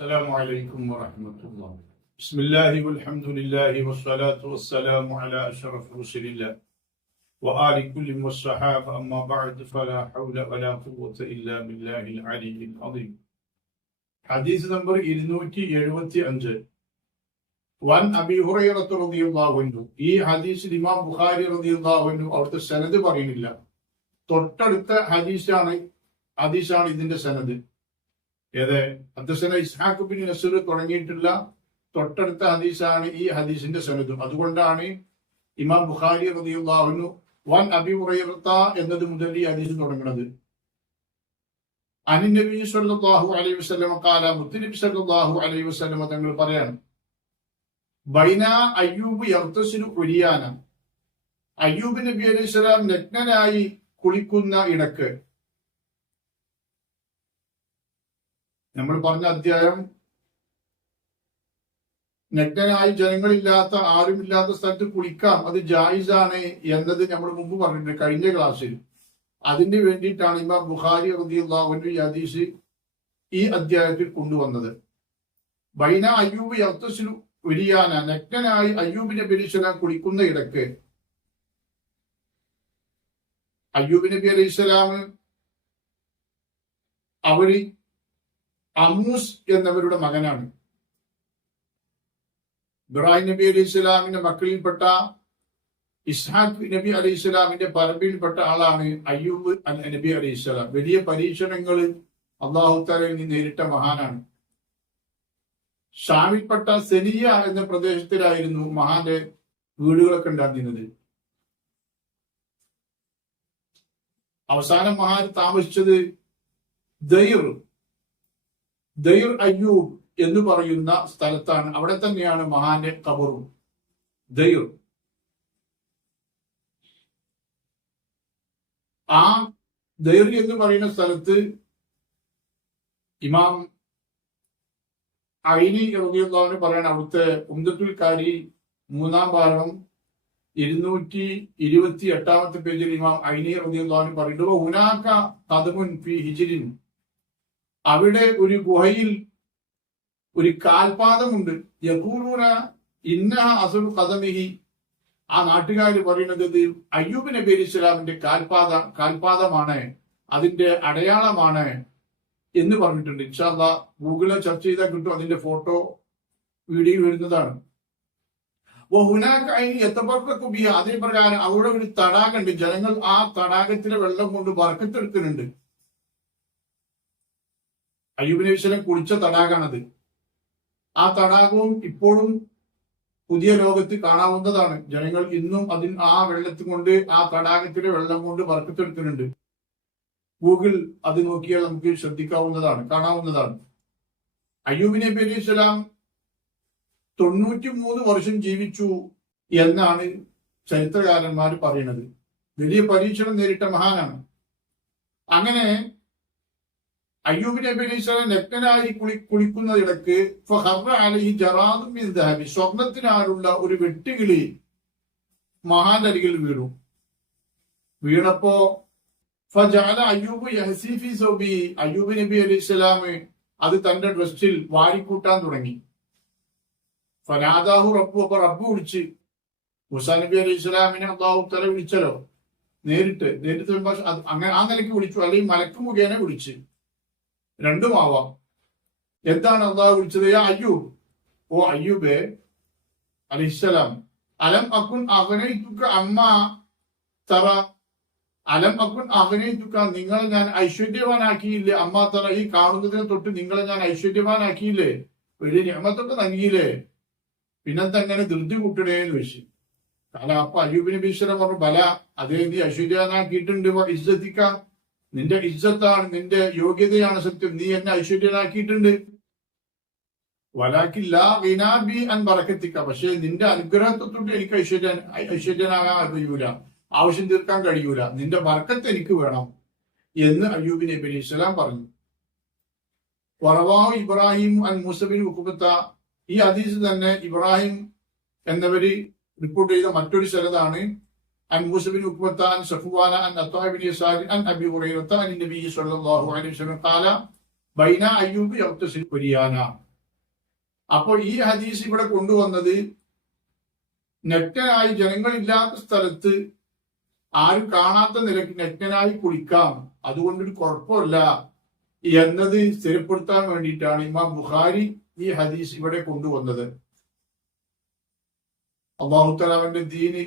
السلام عليكم ورحمة الله بسم الله والحمد لله والصلاة والسلام على أشرف رسل الله وآل كل والصحابة أما بعد فلا حول ولا قوة إلا بالله العلي العظيم حديث نمبر 275 വൻ അബി ഹുറൈറത്ത് റളിയല്ലാഹു അൻഹു ഈ ഹദീസിൽ ഇമാം ബുഖാരി റളിയല്ലാഹു അൻഹു അവിടുത്തെ സനദ് പറയുന്നില്ല തൊട്ടടുത്ത ഹദീസാണ് ഹദീസാണ് ഇതിന്റെ സനദ് ഏത്? അദ്ദസന ഇസ്ഹാഖ് ബിൻ നസർ തുടങ്ങിയിട്ടുള്ള തൊട്ടടുത്ത ഹദീസാണ് ഈ ഹദീസിന്റെ സനദും. അതുകൊണ്ടാണ് ഇമാം ബുഖാരി അൻഹു വൻ അബി ഹുറൈറത്ത എന്നത് മുതൽ ഈ ഹദീസ് തുടങ്ങുന്നത് അനി നബി സല്ലല്ലാഹു അലൈഹി വസല്ലം കാല മുത്തനബി സല്ലല്ലാഹു അലൈഹി വസ്ലമ തങ്ങൾ പറയാണ് ബൈന അയ്യൂബ് യർത്തസിനു കുരിയാന അയ്യൂബ് നബി അലൈഹി സ്വലാം നഗ്നനായി കുളിക്കുന്ന ഇടയ്ക്ക് നമ്മൾ പറഞ്ഞ അധ്യായം നഗ്നനായി ജനങ്ങളില്ലാത്ത ആരുമില്ലാത്ത സ്ഥലത്ത് കുളിക്കാം അത് ജായിസാണ് എന്നത് നമ്മൾ മുമ്പ് പറഞ്ഞിട്ടുണ്ട് കഴിഞ്ഞ ക്ലാസ്സിൽ. അതിന് വേണ്ടിയിട്ടാണ് ഇമാം ബുഖാരി റദിയുള്ള ഈ ഹദീസ് ഈ അധ്യായത്തിൽ കൊണ്ടുവന്നത്. ബൈന അയ്യൂബ് യർത്തസിലു ഉരിയാന നഗ്നനായി അയ്യൂബിനെ ബലിസ്വലാം കുളിക്കുന്ന ഇടയ്ക്ക് അയ്യൂബ് നബി അലൈഹി സ്വലാം അവർ അമൂസ് എന്നവരുടെ മകനാണ്. ഇബ്രാഹിം നബി അലൈഹി സ്വലാമിന്റെ മക്കളിൽപ്പെട്ട ഇസ്ഹാഖ് നബി അലൈഹി സ്വലാമിന്റെ പറമ്പിൽപ്പെട്ട ആളാണ് അയ്യൂബ് നബി അലൈഹി സ്വലാം. വലിയ പരീക്ഷണങ്ങൾ അള്ളാഹു തലയിൽ നേരിട്ട മഹാനാണ്. ഷാമിൽപ്പെട്ട സെനിയ എന്ന പ്രദേശത്തിലായിരുന്നു മഹാന്റെ വീടുകളൊക്കെ ഉണ്ടായിരുന്നത്. അവസാനം മഹാൻ താമസിച്ചത് ദൈർ ദൈർ അയ്യൂബ് എന്ന് പറയുന്ന സ്ഥലത്താണ്. അവിടെ തന്നെയാണ് മഹാന്റെ കബറും ദൈർ. ആ ദൈർ എന്ന് പറയുന്ന സ്ഥലത്ത് ഇമാം ഐനി റബിയുള്ളവന് പറയണം അവിടുത്തെ ഉന്തത്തുൽ കാരി മൂന്നാം ഭാഗം ഇരുന്നൂറ്റി ഇരുപത്തി എട്ടാമത്തെ പേജിൽ ഇമാം ഐനി റബിയുള്ളവന് പറയുന്നത് ഉനാക്ക കഥമുൻ ഫി ഹിജിരിൻ. അവിടെ ഒരു ഗുഹയിൽ ഒരു കാൽപാദമുണ്ട്. യകൂറൂന ഇന്ന അസുൽ കഥമിഹി ആ നാട്ടുകാർ പറയുന്നത് അയ്യൂബ് നബി അലി ഇസ്ലാമിന്റെ കാൽപാദ കാൽപാദമാണ് അതിന്റെ അടയാളമാണ് എന്ന് പറഞ്ഞിട്ടുണ്ട്. ഇൻഷാല്ല ഗൂഗിളിൽ ചർച്ച ചെയ്താൽ കിട്ടും അതിന്റെ ഫോട്ടോ വീഡിയോ വരുന്നതാണ്. അതേ പ്രകാരം അവിടെ ഒരു തടാകമുണ്ട്. ജനങ്ങൾ ആ തടാകത്തിലെ വെള്ളം കൊണ്ട് വറക്കത്തെടുക്കുന്നുണ്ട് അയ്യൂബ് നബിസ്വലം കുളിച്ച തടാകാണത് ആ തടാകവും ഇപ്പോഴും പുതിയ ലോകത്ത് കാണാവുന്നതാണ്. ജനങ്ങൾ ഇന്നും അതിൽ ആ വെള്ളത്തിൽ കൊണ്ട് ആ തടാകത്തിലെ വെള്ളം കൊണ്ട് വറക്കത്തെടുക്കുന്നുണ്ട് ഗൂഗിൾ അത് നോക്കിയാൽ നമുക്ക് ശ്രദ്ധിക്കാവുന്നതാണ് കാണാവുന്നതാണ്. അയ്യൂബ് നബി അലൈഹി സ്വലാം തൊണ്ണൂറ്റി മൂന്ന് വർഷം ജീവിച്ചു എന്നാണ് ചരിത്രകാരന്മാർ പറയുന്നത്. വലിയ പരീക്ഷണം നേരിട്ട മഹാനാണ്. അങ്ങനെ അയ്യൂബ് നബി അലൈഹി സ്വലാം സ്വർണത്തിനാലുള്ള ഒരു വെട്ടുകിളി മഹാനരികിൽ വീണു. വീണപ്പോ ഫജാല അയ്യൂബ് യഹസീഫി സോബി അയ്യൂബ് നബി അലൈഹി സ്വലാം അത് തന്റെ ഡ്രസ്സിൽ വാരിക്കൂട്ടാൻ തുടങ്ങി. ഫനാദാഹു റബ്ബു അപ്പൊ റബ്ബു വിളിച്ച് മുസാ നബി അലൈഹി സ്വലാമിനെ അള്ളാഹു തല വിളിച്ചല്ലോ. നേരിട്ട് നേരിട്ട് അങ്ങനെ ആ നിലയ്ക്ക് വിളിച്ചു. അല്ലെങ്കിൽ മലക്ക് മുഖേന വിളിച്ച്. രണ്ടും ആവാം എന്താണ് അള്ളാഹു വിളിച്ചത്? അയ്യൂബ്. ഓ അയ്യൂബേ അലിസ്സലാം അലം അക്കുൻ അഭിനയിക്കുക അമ്മ തറ. അലം അക്കുൻ അഭിനയിക്കുക നിങ്ങളെ ഞാൻ ഐശ്വര്യവാനാക്കിയില്ലേ? അമ്മ തറ ഈ കാണുന്നതിനെ തൊട്ട് നിങ്ങളെ ഞാൻ ഐശ്വര്യവാനാക്കിയില്ലേ? വലിയ ഞമ്മത്തൊക്കെ നൽകിയില്ലേ? പിന്നെന്താ അങ്ങനെ ധൃതി കൂട്ടണേന്ന് വെച്ച് കാരണം അപ്പൊ അയ്യൂബിന് ഭീഷണം പറഞ്ഞു ബല അതേ നീ ഐശ്വര്യവാനാക്കിയിട്ടുണ്ട് ഇജ്ജത്തിക്ക നിന്റെ ഇജ്ജത്താണ് നിന്റെ യോഗ്യതയാണ് സത്യം. നീ എന്നെ ഐശ്വര്യനാക്കിയിട്ടുണ്ട്. വലാക്കില്ല വിനാബി അൻ പറക്കെത്തിക്ക പക്ഷെ നിന്റെ അനുഗ്രഹത്തൊട്ട് എനിക്ക് ഐശ്വര്യ ഐശ്വര്യനാകാൻ കഴിയൂല. ആവശ്യം തീർക്കാൻ കഴിയൂല. നിന്റെ വർക്കത്ത് എനിക്ക് വേണം എന്ന് അയ്യൂബ് നബി അലൈഹി സ്വലാം പറഞ്ഞു. വറവാഹു ഇബ്രാഹിം അൻ മുസബിൻ ഉക്കുബത്ത ഈ ഹദീസ് തന്നെ ഇബ്രാഹിം എന്നവര് റിപ്പോർട്ട് ചെയ്ത മറ്റൊരു സ്ഥലത്താണ്. അൻ عن صفوان عن عطاء بن يسار عن അൻ هريرة عن النبي صلى الله عليه وسلم قال بين أيوب يغتسل بريانا അപ്പോൾ ഈ ഹദീസ് ഇവിടെ കൊണ്ടുവന്നത് നെറ്റനായി ജനങ്ങളില്ലാത്ത സ്ഥലത്ത് ആരും കാണാത്ത നിലയ്ക്ക് നെറ്റനായി കുളിക്കാം. അതുകൊണ്ടൊരു കുഴപ്പമില്ല എന്നത് സ്ഥിരപ്പെടുത്താൻ വേണ്ടിയിട്ടാണ് ഇമാം ബുഖാരി ഈ ഹദീസ് ഇവിടെ കൊണ്ടുവന്നത്. അള്ളാഹുത്തല അവന്റെ ദീന്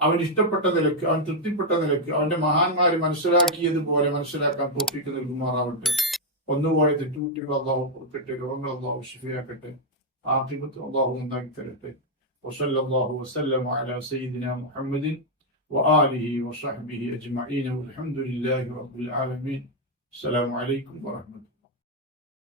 അവൻ ഇഷ്ടപ്പെട്ട നിലക്ക് അവൻ തൃപ്തിപ്പെട്ട നിലക്ക് അവന്റെ മഹാന്മാര് മനസ്സിലാക്കിയതുപോലെ മനസ്സിലാക്കാൻ തോപ്പിക്ക് നൽകുമാറാവട്ടെ ഒന്നുപോലെ തെറ്റുകുട്ടികൾ അള്ളാഹു കൊടുക്കട്ടെ രോഗങ്ങൾ അള്ളാഹു ശിഫിയാക്കട്ടെ ആഫിമത്ത് അള്ളാഹു ഉണ്ടാക്കി തരട്ടെ وصلى الله وسلم على سيدنا محمد وآله وصحبه أجمعين والحمد لله رب العالمين السلام عليكم ورحمة الله